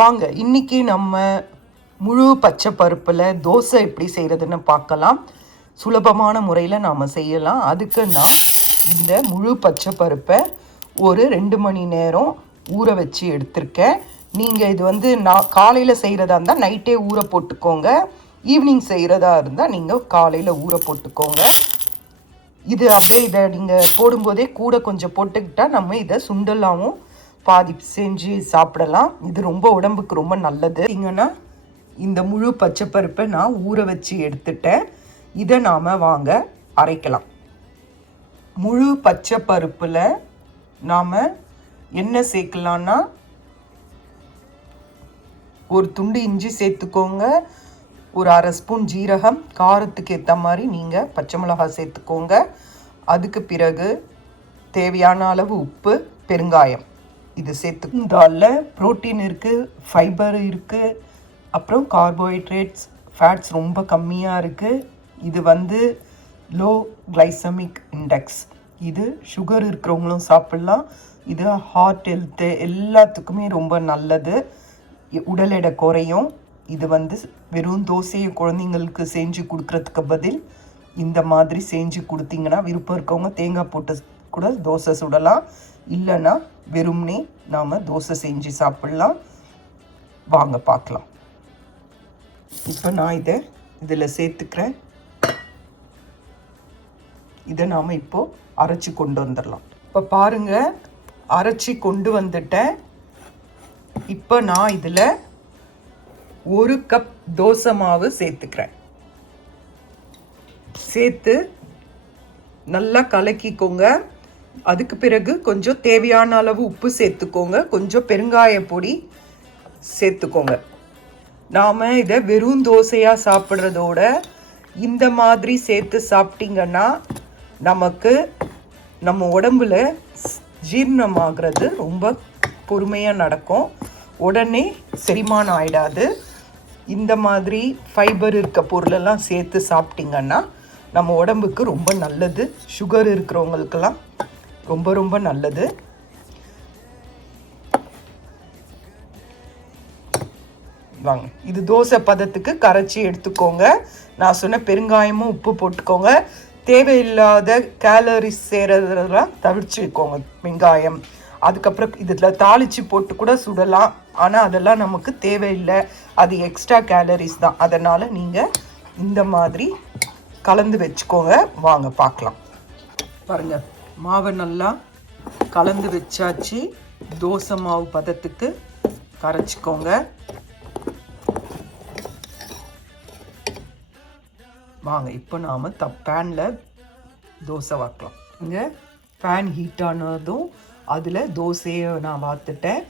வாங்க இன்னைக்கு நம்ம முழு பச்சை பருப்பில் தோசை எப்படி செய்கிறதுன்னு பார்க்கலாம். சுலபமான முறையில் நாம் செய்யலாம். அதுக்கு நான் இந்த முழு பச்சை பருப்பை ஒரு 2 மணி நேரம் ஊற வச்சு எடுத்திருக்கேன். நீங்கள் இது நான் காலையில் செய்கிறதா இருந்தால் நைட்டே ஊற போட்டுக்கோங்க. ஈவினிங் செய்கிறதா இருந்தால் நீங்கள் காலையில் ஊற போட்டுக்கோங்க. இது அப்படியே இதை நீங்கள் போடும்போதே கூட கொஞ்சம் போட்டுக்கிட்டால் நம்ம இதை சுண்டலாகவும் பாதி செஞ்சு சாப்பிடலாம். இது ரொம்ப உடம்புக்கு ரொம்ப நல்லது. இங்கன்னா இந்த முழு பச்சை பருப்பை நான் ஊற வச்சு எடுத்துட்டேன். இதை நாம் வாங்க அரைக்கலாம். முழு பச்சை பருப்பில் நாம் என்ன சேர்க்கலான்னா, ஒரு துண்டு இஞ்சி சேர்த்துக்கோங்க, ஒரு அரை ஸ்பூன் ஜீரகம், காரத்துக்கு ஏற்ற மாதிரி நீங்கள் பச்சை மிளகாய் சேர்த்துக்கோங்க. அதுக்கு பிறகு தேவையான அளவு உப்பு, பெருங்காயம் இது சேர்த்துந்தால ப்ரோட்டீன் இருக்குது, ஃபைபர் இருக்குது, அப்புறம் கார்போஹைட்ரேட்ஸ், ஃபேட்ஸ் ரொம்ப கம்மியாக இருக்குது. இது லோ கிளைசமிக் இண்டெக்ஸ். இது சுகர் இருக்கிறவங்களும் சாப்பிட்லாம். இது ஹார்ட் ஹெல்த்து எல்லாத்துக்குமே ரொம்ப நல்லது. உடல் எடை குறையும். இது வெறும் தோசையை குழந்தைங்களுக்கு செஞ்சு கொடுக்குறதுக்கு பதில் இந்த மாதிரி செஞ்சு கொடுத்தீங்கன்னா, விருப்பம் இருக்கவங்க தேங்காய் போட்டு கூட தோசை சுடலாம். இல்லைன்னா வெறும்னே நாம் தோசை செஞ்சு சாப்பிட்லாம். வாங்க பார்க்கலாம். இப்போ நான் இதில் சேர்த்துக்கிறேன். இதை நாம் இப்போது அரைச்சி கொண்டு வந்துடலாம். இப்போ பாருங்கள், அரைச்சி கொண்டு வந்துட்டேன். இப்போ நான் இதில் 1 கப் தோசை மாவு சேர்த்துக்கிறேன். சேர்த்து நல்லா கலக்கிக்கோங்க. அதுக்கு பிறகு கொஞ்சம் தேவையான அளவு உப்பு சேர்த்துக்கோங்க, கொஞ்சம் பெருங்காய பொடி சேர்த்துக்கோங்க. நாம் இதை வெறும் தோசையாக சாப்பிட்றதோட இந்த மாதிரி சேர்த்து சாப்பிட்டிங்கன்னா நமக்கு நம்ம உடம்புல ஜீரணமாகிறது ரொம்ப பொறுமையாக நடக்கும். உடனே செரிமானம் ஆகிடாது. இந்த மாதிரி ஃபைபர் இருக்க பொருளெல்லாம் சேர்த்து சாப்பிட்டிங்கன்னா நம்ம உடம்புக்கு ரொம்ப நல்லது. சுகர் இருக்கிறவங்களுக்கெல்லாம் ரொம்ப ரொம்ப நல்லது. வாங்க, இது தோசை பதத்துக்கு கரைச்சி எடுத்துக்கோங்க. நான் சொன்ன பெருங்காயமும் உப்பு போட்டுக்கோங்க. தேவையில்லாத கேலரிஸ் சேரதெல்லாம் தவிர்த்துக்கோங்க. வெங்காயம், அதுக்கப்புறம் இதில் தாளித்து போட்டு கூட சுடலாம். ஆனால் அதெல்லாம் நமக்கு தேவையில்லை, அது எக்ஸ்ட்ரா கேலரிஸ் தான். அதனால் நீங்கள் இந்த மாதிரி கலந்து வச்சுக்கோங்க. வாங்க பார்க்கலாம். பாருங்கள், மாவை நல்லா கலந்து வச்சாச்சு. தோசை மாவு பதத்துக்கு கரைச்சிக்கோங்க. வாங்க இப்போ நாம் பேனில் தோசை வாக்கலாம். இங்கே பேன் ஹீட் ஆனதும் அதில் தோசையை நான் வாத்துட்டேன்.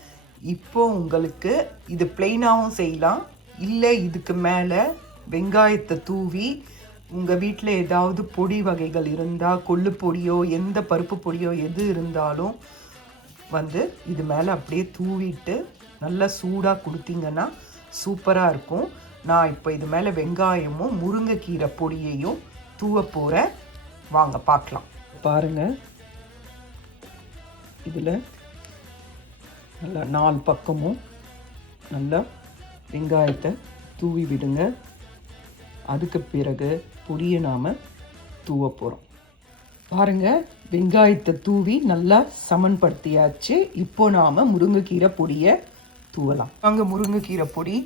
இப்போ உங்களுக்கு இது பிளெயினாகவும் செய்யலாம், இல்லை இதுக்கு மேலே வெங்காயத்தை தூவி உங்கள் வீட்டில் ஏதாவது பொடி வகைகள் இருந்தால், கொள்ளு பொடியோ எந்த பருப்பு பொடியோ எது இருந்தாலும் இது மேலே அப்படியே தூவிட்டு நல்லா சூடாக கொடுத்தீங்கன்னா சூப்பராக இருக்கும். நான் இப்போ இது மேலே வெங்காயமும் முருங்கைக்கீரை பொடியையும் தூவ போகிறேன். வாங்க பார்க்கலாம். பாருங்கள், இதில் நல்லா 4 பக்கமும் நல்லா வெங்காயத்தை தூவி விடுங்க. அதுக்கு பிறகு பொடியை நாம் தூவ போகிறோம். பாருங்கள், வெங்காயத்தை தூவி நல்லா சமன்படுத்தியாச்சு. இப்போ நாம் முருங்கைக்கீரை பொடியை தூவலாம். அங்கே முருங்கைக்கீரை பொடி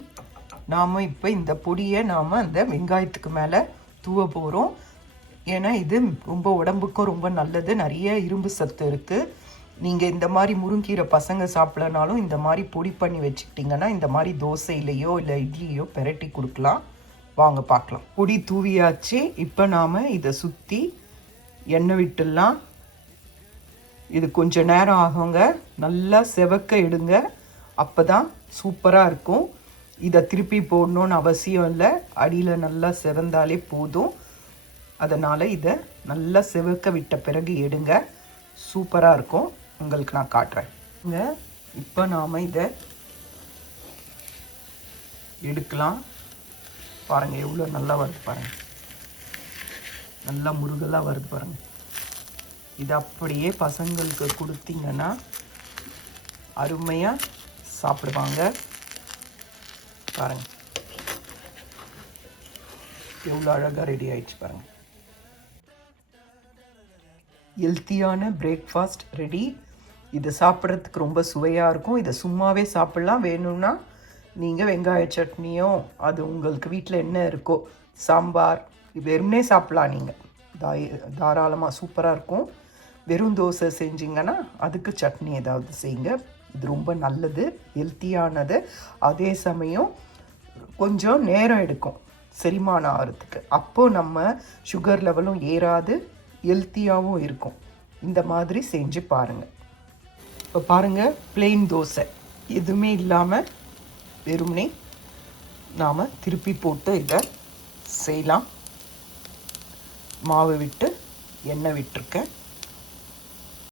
நாம் இப்போ இந்த பொடியை நாம் அந்த வெங்காயத்துக்கு மேலே தூவ போகிறோம். ஏன்னா இது ரொம்ப உடம்புக்கும் ரொம்ப நல்லது, நிறைய இரும்பு சத்து இருக்குது. நீங்கள் இந்த மாதிரி முருங்கீரை பசங்க சாப்பிட்லனாலும் இந்த மாதிரி பொடி பண்ணி வச்சுக்கிட்டிங்கன்னா இந்த மாதிரி தோசையிலையோ இல்லை இட்லியோ பெரட்டி கொடுக்கலாம். வாங்க பார்க்கலாம். பொடி தூவியாச்சு. இப்போ நாம் இதை சுற்றி எண்ணெய் விட்டுடலாம். இது கொஞ்சம் நேரம் ஆகுங்க. நல்லா செவக்க எடுங்க, அப்போ தான் சூப்பராக இருக்கும். இதை திருப்பி போடணுன்னு அவசியம் இல்லை, அடியில் நல்லா செவந்தாலே போதும். அதனால் இதை நல்லா செவக்க விட்ட பிறகு எடுங்க, சூப்பராக இருக்கும். உங்களுக்கு நான் காட்டுறேன். இப்போ நாம் இதை எடுக்கலாம். பாருங்கள், எவ்வளோ நல்லா வருது பாருங்கள், நல்லா முருகலாக வருது பாருங்கள். இது அப்படியே பசங்களுக்கு கொடுத்தீங்கன்னா அருமையாக சாப்பிடுவாங்க. பாருங்கள் எவ்வளோ அழகாக ரெடி ஆயிடுச்சு பாருங்கள். ஹெல்த்தியான பிரேக்ஃபாஸ்ட் ரெடி. இது சாப்பிட்றதுக்கு ரொம்ப சுவையாக இருக்கும். இதை சும்மாவே சாப்பிட்லாம். வேணும்னா நீங்கள் வெங்காய சட்னியோ அது உங்களுக்கு வீட்டில் என்ன இருக்கோ சாம்பார் வெறும்னே சாப்பிட்லாம். நீங்கள் தாராளமாக சூப்பராக இருக்கும். வெறும் தோசை செஞ்சிங்கன்னா அதுக்கு சட்னி ஏதாவது செய்யுங்க. இது ரொம்ப நல்லது, ஹெல்த்தியானது. அதே சமயம் கொஞ்சம் நேரம் எடுக்கும் செரிமானம் ஆகிறதுக்கு. அப்போது நம்ம சுகர் லெவலும் ஏறாது, ஹெல்த்தியாகவும் இருக்கும். இந்த மாதிரி செஞ்சு பாருங்கள். இப்போ பாருங்கள், பிளெயின் தோசை எதுவுமே இல்லாமல் வெறுமனே நாம் திருப்பி போட்டு இதை செய்யலாம். மாவு விட்டு எண்ணெய் விட்டுருக்கேன்.